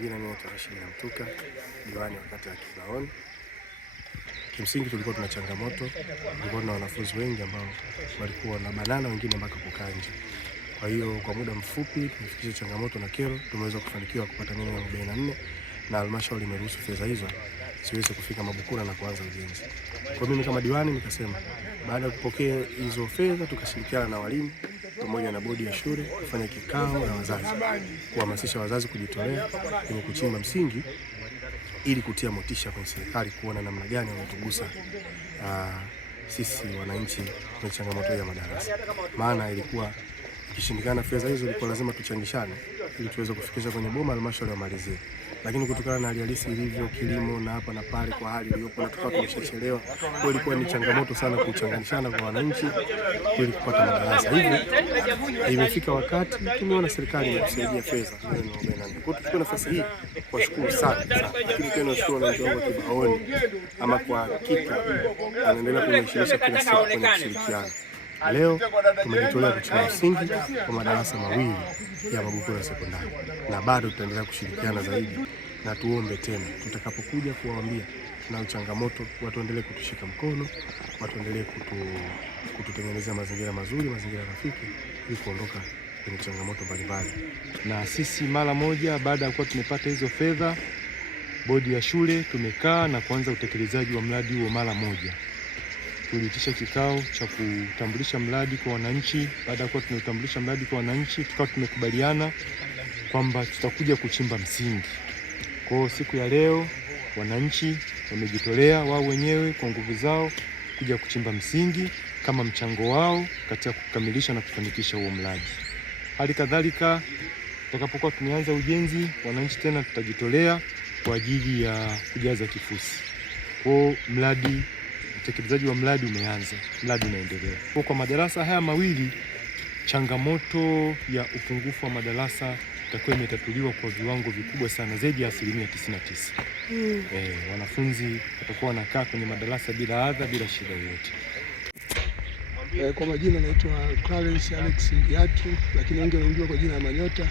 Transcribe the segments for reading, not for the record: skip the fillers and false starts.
Majina mimi naitwa Rashid Mtuka, diwani wa kata ya Kibaoni. Kimsingi tulikuwa tuna changamoto, tulikuwa na wanafunzi wengi ambao walikuwa na banana, wengine mpaka kukaa nje. Kwa hiyo kwa muda mfupi tumefikisha changamoto na kero, tumeweza kufanikiwa kupata milioni 44 na halmashauri imeruhusu fedha hizo siweze kufika Mabukula na kuanza ujenzi. Kwa mimi kama diwani nikasema baada ya kupokea hizo fedha tukashirikiana na walimu pamoja na bodi ya shule kufanya kikao na wazazi, kuhamasisha wazazi kujitolea kwenye kuchimba msingi ili kutia motisha kwenye serikali kuona namna gani wanatugusa sisi wananchi kwenye changamoto ya madarasa. Maana ilikuwa ikishindikana fedha hizo ilikuwa lazima tuchangishane ili tuweze kufikisha kwenye boma halmashauri wamalizie. Lakini kutokana na hali halisi ilivyo kilimo na hapa na pale kwa hali iliyopo na tukawa tumeshachelewa, kwa ilikuwa ni changamoto sana kuchanganyishana kwa wananchi ili kupata madarasa. Hivyo imefika wakati tumeona serikali inatusaidia fedha milioni 44. Kwa tuchukue nafasi hii kuwashukuru sana. Lakini pia nashukuru wananchi wa Kibaoni ama kwa hakika anaendelea kunishirisha kila siku kwenye kushirikiana. Leo tumejitolea kuchukua msingi kwa madarasa mawili ya Mabukula sekondari na bado tutaendelea kushirikiana zaidi, na tuombe tena tutakapokuja kuwaambia tuna changamoto, watu endelee kutushika mkono, watu endelee kututengenezea mazingira mazuri, mazingira rafiki ili kuondoka kwenye changamoto mbalimbali. Na sisi mara moja baada ya kuwa tumepata hizo fedha, bodi ya shule tumekaa na kuanza utekelezaji wa mradi huo mara moja. Tuliitisha kikao cha kutambulisha mradi kwa wananchi. Baada ya kuwa tumetambulisha mradi kwa wananchi, tukawa tumekubaliana kwamba tutakuja kuchimba msingi. Kwa siku ya leo wananchi wamejitolea wao wenyewe kwa nguvu zao kuja kuchimba msingi kama mchango wao katika kukamilisha na kufanikisha huo mradi. Hali kadhalika tutakapokuwa tumeanza ujenzi, wananchi tena tutajitolea kwa ajili ya kujaza kifusi. Kwa mradi, utekelezaji wa mradi umeanza, mradi unaendelea. Kwa madarasa haya mawili, changamoto ya upungufu wa madarasa itakuwa imetatuliwa kwa viwango vikubwa sana, zaidi ya 99%. Wanafunzi watakuwa wanakaa kwenye madarasa bila adha, bila shida yoyote. Kwa majina naitwa Clarence Alex Mbiatu, lakini wengi wanamjua kwa jina la Manyota.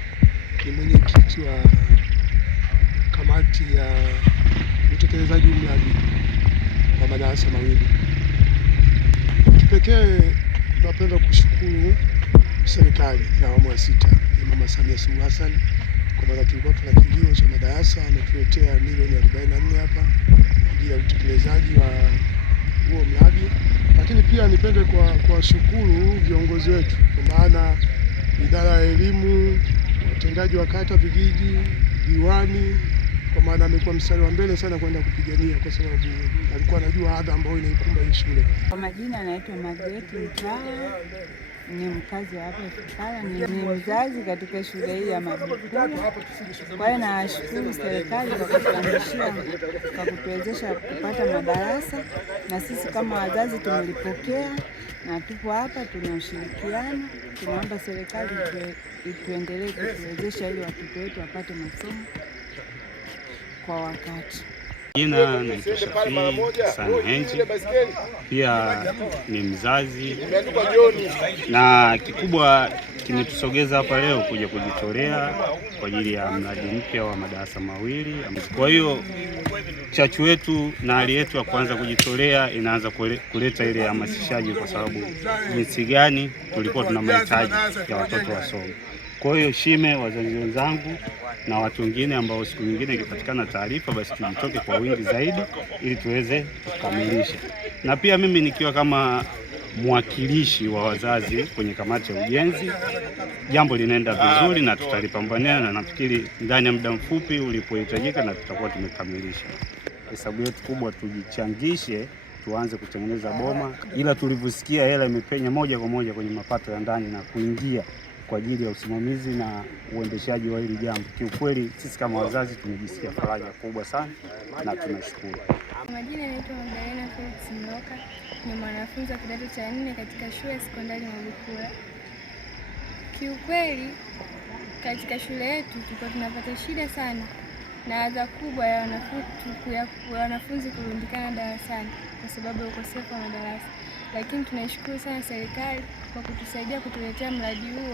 Ni mwenyekiti wa kamati ya utekelezaji wa mradi wa madarasa mawili. Kipekee tunapenda kushukuru serikali ya awamu ya 6 ya Mama Samia Suluhu Hassan, kwa maana tulikuwa tuna kilio cha madarasa, ametuletea milioni 44 hapa kwa ajili ya utekelezaji wa huo mradi. Lakini pia nipende kuwashukuru viongozi wetu, kwa maana idara ya elimu, watendaji wa kata, vijiji, diwani, kwa maana amekuwa mstari wa mbele sana kwenda kupigania, kwa sababu alikuwa anajua adha ambayo inaikumba hii shule. Kwa majina anaitwa Margaret Mtara, ni mkazi wa hapa Ifakara, ni mzazi katika shule hii ya Mabukula. Kwa hiyo nashukuru serikali kwa kutuanzishia, kwa kutuwezesha kupata madarasa, na sisi kama wazazi tumelipokea na tupo hapa tuna ushirikiano. Tunaomba serikali ituendelee kutuwezesha ili watoto wetu wapate masomo kwa wakati. Jina naitwa Shafii Sana Henji, pia ni mzazi, na kikubwa kimetusogeza hapa leo kuja kujitolea kwa ajili ya mradi mpya wa madarasa mawili. Kwa hiyo chachu wetu na hali yetu ya kuanza kujitolea inaanza kuleta ile hamasishaji, kwa sababu jinsi gani tulikuwa tuna mahitaji ya watoto wasome. Kwa hiyo shime wazazi wenzangu na watu wengine ambao siku nyingine ikipatikana taarifa basi tujitoke kwa wingi zaidi ili tuweze kukamilisha. Na pia mimi nikiwa kama mwakilishi wa wazazi kwenye kamati ya ujenzi, jambo linaenda vizuri na tutalipambania, na nafikiri ndani ya muda mfupi ulipohitajika na tutakuwa tumekamilisha. Hesabu yetu kubwa tujichangishe, tuanze kutengeneza boma, ila tulivyosikia hela imepenya moja kwa moja kwenye mapato ya ndani na kuingia kwa ajili ya usimamizi na uendeshaji wa hili jambo. Kiukweli sisi kama wazazi tumejisikia faraja kubwa sana na tunashukuru. Majina yanaitwa Magdalena Felix Mloka, ni mwanafunzi wa kidato cha 4 katika shule ya sekondari Mabukula. Kiukweli katika shule yetu tulikuwa tunapata shida sana na adha kubwa ya wanafunzi kurundikana darasani kwa sababu ya ukosefu wa madarasa. Lakini tunaishukuru sana serikali kwa kutusaidia kutuletea mradi huu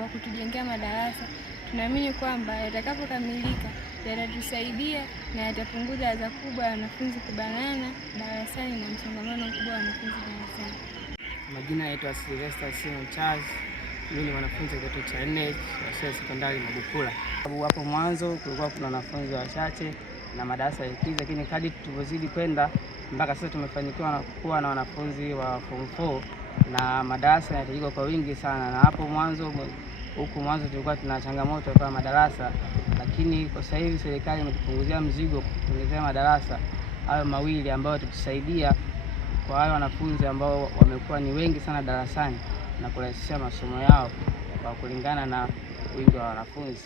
wa kutujengea madarasa. Tunaamini kwamba yatakapokamilika yatatusaidia na yatapunguza adha kubwa ya wanafunzi kubanana darasani na msongamano mkubwa wa wanafunzi darasani. Majina naitwa Sylvester Simon Charles. Mimi ni mwanafunzi wa kidato cha 4 wa sekondari Magufuli. Hapo mwanzo kulikuwa kuna wanafunzi wachache na madarasa yakiza, lakini kadri tulivyozidi kwenda mpaka sasa tumefanikiwa kuwa na wanafunzi wa form 4 na madarasa yanahitajika kwa wingi sana. Na hapo mwanzo tulikuwa tuna changamoto kwa madarasa, lakini kwa sasa hivi serikali imetupunguzia mzigo kuongezea madarasa hayo mawili ambayo tutusaidia kwa wale wanafunzi ambao wamekuwa ni wengi sana darasani na kurahisisha masomo yao kwa kulingana na wingi wa wanafunzi.